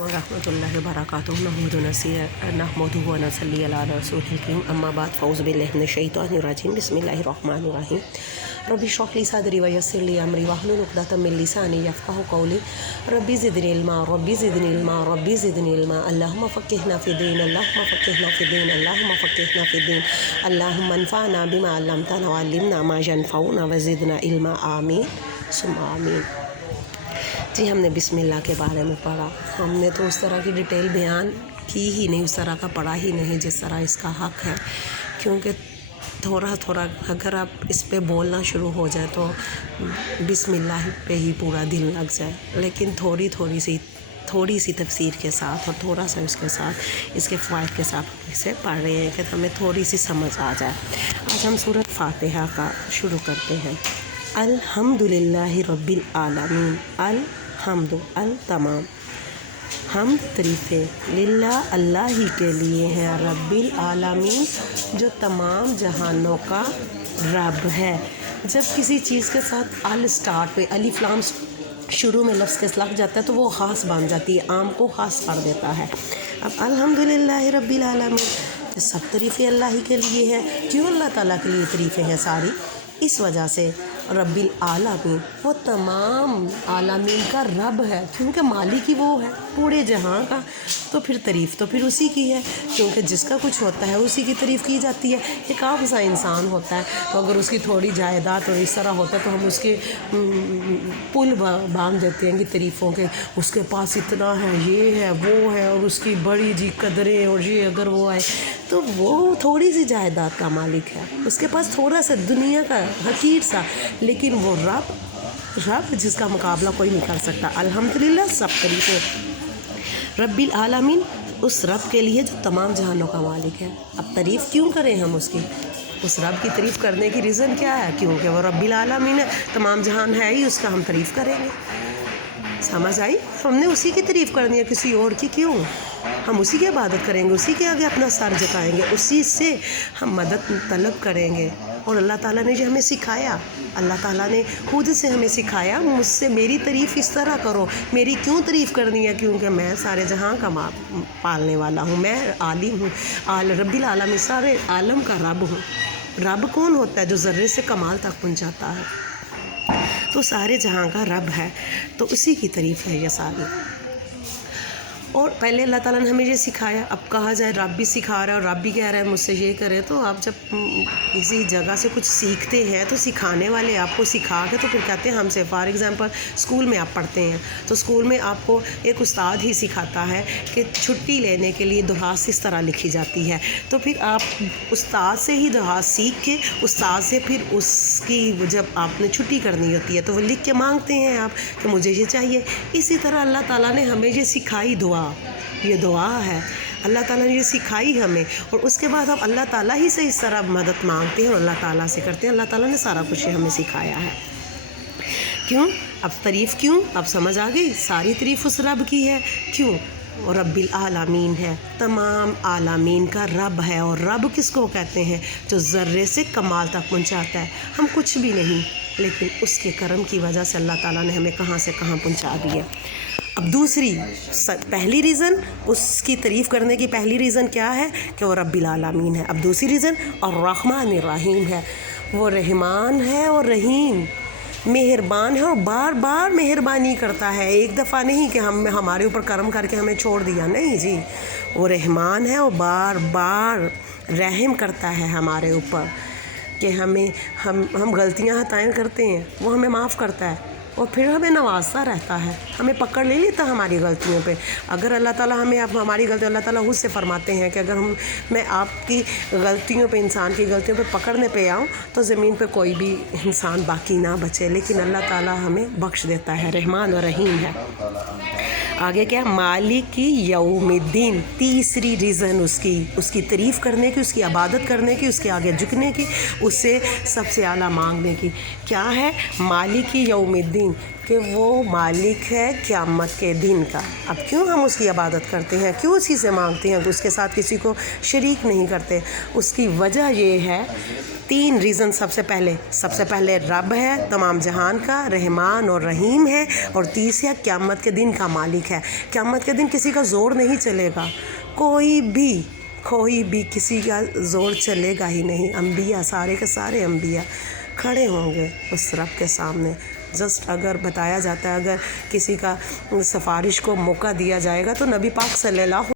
वरहमतुल्लाहि वबरकातुहू नहमदुहु व नसल्ली अला रसूलिल करीम अम्मा बाद फ़ऊज़ु बिल्लाहि मिनश शैतानिर रजीम बिस्मिल्लाहिर रहमानिर रहीम रब्बि इश्रह ली सदरी व यस्सिर ली अमरी वहलुल उक़दतम मिन लिसानी यफ़क़हू क़ौली रब्बि ज़िदनी इल्मा रब्बि ज़िदनी इल्मा रब्बि ज़िदनी इल्मा अल्लाहुम्मा फ़क़्क़िहना फ़िद्दीन अल्लाहुम्मा फ़क़्क़िहना फ़िद्दीन अल्लाहुम्मा फ़क़्क़िहना फ़िद्दीन अल्लाहुम्मा अन्फ़अना बिमा अल्लमतना व अल्लिमना मा यनफ़अुना व ज़िदना इल्मा आमीन सुम्मा आमीन। जी, हमने बिस्मिल्लाह के बारे में पढ़ा। हमने तो उस तरह की डिटेल बयान की ही नहीं, उस तरह का पढ़ा ही नहीं जिस तरह इसका हक़ है, क्योंकि थोड़ा थोड़ा अगर आप इस पे बोलना शुरू हो जाए तो बिस्मिल्लाह पे ही पूरा दिल लग जाए, लेकिन थोड़ी सी तफसीर के साथ और थोड़ा सा उसके साथ इसके फ़वाइद के साथ इसे पढ़ रहे हैं कि हमें थोड़ी सी समझ आ जाए। आज हम सूरत फातिहा का शुरू करते हैं। अल्हम्दुलिल्लाहि रब्बिल आलमीन। अल्हम्दु अल तमाम, हम तरीफ़े लिल्ला अल्लाह ही के लिए हैं, रब्बिल आलमीन जो तमाम जहानों का रब है। जब किसी चीज़ के साथ अल स्टार्ट पे अलिफ लाम शुरू में लफ्ज़ के लग जाता है तो वो ख़ास बन जाती है, आम को ख़ास कर देता है। अब अल्हम्दुलिल्लाहि रब्बिल आलमीन, सब तरीफ़े अल्लाह ही के लिए हैं। क्यों अल्लाह ताला के लिए तरीफ़े हैं सारी? इस वजह से रब्बिल आलमीन, वो तमाम आलमीन का रब है, क्योंकि मालिक ही वो है पूरे जहां का। तो फिर तारीफ़ तो फिर उसी की है, क्योंकि जिसका कुछ होता है उसी की तारीफ़ की जाती है। एक आम सा इंसान होता है तो अगर उसकी थोड़ी जायदाद और इस तरह होता है तो हम उसके पुल बांध देते हैं कि तारीफ़ों के, उसके पास इतना है, ये है, वो है, और उसकी बड़ी जी कदरें, और ये अगर वो आए तो वो थोड़ी सी जायदाद का मालिक है, उसके पास थोड़ा सा दुनिया का हकीर सा, लेकिन वो रब जिसका मुकाबला कोई नहीं कर सकता। अल्हम्दुलिल्लाह, सब तरीके रब्बिल आलमीन, उस रब के लिए जो तमाम जहानों का मालिक है। अब तारीफ़ क्यों करें हम उसकी? उस रब की तारीफ़ करने की रीज़न क्या है? क्योंकि वो रब्बिल आलमीन है, तमाम जहान है ही उसका, हम तारीफ़ करेंगे। समझ आई? हमने उसी की तारीफ़ करनी है, किसी और की क्यों? हम उसी की इबादत करेंगे, उसी के आगे अपना सर झुकाएंगे, उसी से हम मदद तलब करेंगे। और अल्लाह ताला ने जो हमें सिखाया, अल्लाह ताला ने खुद से हमें सिखाया, मुझसे मेरी तारीफ़ इस तरह करो। मेरी क्यों तारीफ़ करनी है? क्योंकि मैं सारे जहां का पालने वाला हूँ, मैं आलिम हूँ, रब्बिल आलमीन, सारे आलम का रब हूँ। रब कौन होता है? जो ज़र्रे से कमाल तक पहुँचाता है, तो सारे जहां का रब है, तो उसी की तारीफ़ है ये सारी। और पहले अल्लाह ताला ने हमें ये सिखाया, अब कहा जाए रब भी सिखा रहा है और रब भी कह रहा है मुझसे ये करे। तो आप जब किसी जगह से कुछ सीखते हैं तो सिखाने वाले आपको सिखा के तो फिर कहते हैं हमसे। फॉर एग्ज़ाम्पल स्कूल में आप पढ़ते हैं तो स्कूल में आपको एक उस्ताद ही सिखाता है कि छुट्टी लेने के लिए दरख़्वास्त इस तरह लिखी जाती है, तो फिर आप उस्ताद से ही दरख़्वास्त सीख के उस्ताद से फिर उसकी जब आपने छुट्टी करनी होती है तो वो लिख के मांगते हैं आप कि मुझे ये चाहिए। इसी तरह अल्लाह ताला ने हमें ये सिखाई दुआ, ये दुआ है, अल्लाह ताला ने ये सिखाई हमें, और उसके बाद आप अल्लाह ताला ही से इस तरह मदद मांगते हैं और अल्लाह ताला से करते हैं। अल्लाह ताला ने सारा कुछ हमें सिखाया है। क्यों? अब तारीफ़ क्यों? अब समझ आ गई, सारी तारीफ़ उस रब की है। क्यों? और रब्बिल आलमीन है, तमाम आलमीन का रब है। और रब किसको कहते हैं? जो ज़र्रे से कमाल तक पहुँचाता है। हम कुछ भी नहीं, लेकिन उसके करम की वजह से अल्लाह ताला ने हमें कहाँ से कहाँ पहुँचा दिया। अब दूसरी, पहली रीज़न उसकी तारीफ़ करने की पहली रीज़न क्या है कि वो रब्बिल आलमीन है। अब दूसरी रीज़न और रहमानिर रहीम है, वो रहमान है और रहीम, मेहरबान है और बार बार मेहरबानी करता है। एक दफ़ा नहीं कि हमारे ऊपर करम करके हमें छोड़ दिया, नहीं जी, वो रहमान है और बार बार रहम करता है हमारे ऊपर कि हम गलतियां खताएं करते हैं, वो हमें माफ़ करता है और फिर हमें नवाजता रहता है, हमें पकड़ ले लेता हमारी गलतियों पे। अगर अल्लाह ताला हमें हमारी गलती, अल्लाह ताला खुद से फरमाते हैं कि अगर मैं आपकी गलतियों पे, इंसान की गलतियों पे पकड़ने पे आऊँ तो ज़मीन पे कोई भी इंसान बाकी ना बचे, लेकिन अल्लाह ताला हमें बख्श देता है। रहमान और रहीम है। आगे क्या? मालिक यौमिद्दीन, तीसरी रीज़न उसकी तारीफ़ करने की, उसकी इबादत करने की, उसके आगे झुकने की, उससे सबसे आला मांगने की। क्या है? मालिक यौमिद्दीन, کہ وہ مالک ہے قیامت کے دن کا۔ اب کیوں ہم اس کی عبادت کرتے ہیں، کیوں اسی سے مانگتے ہیں کہ اس کے ساتھ کسی کو شریک نہیں کرتے؟ اس کی وجہ یہ ہے 3 ریزن۔ سب سے پہلے رب ہے تمام جہان کا، رحمان اور رحیم ہے، اور تیسرا قیامت کے دن کا مالک ہے۔ قیامت کے دن کسی کا زور نہیں چلے گا، کوئی بھی کسی کا زور چلے گا ہی نہیں۔ انبیاء سارے کے سارے انبیاء کھڑے ہوں گے اس رب کے سامنے۔ جسٹ اگر بتایا جاتا ہے، اگر کسی کا سفارش کو موقع دیا جائے گا تو نبی پاک صلی اللہ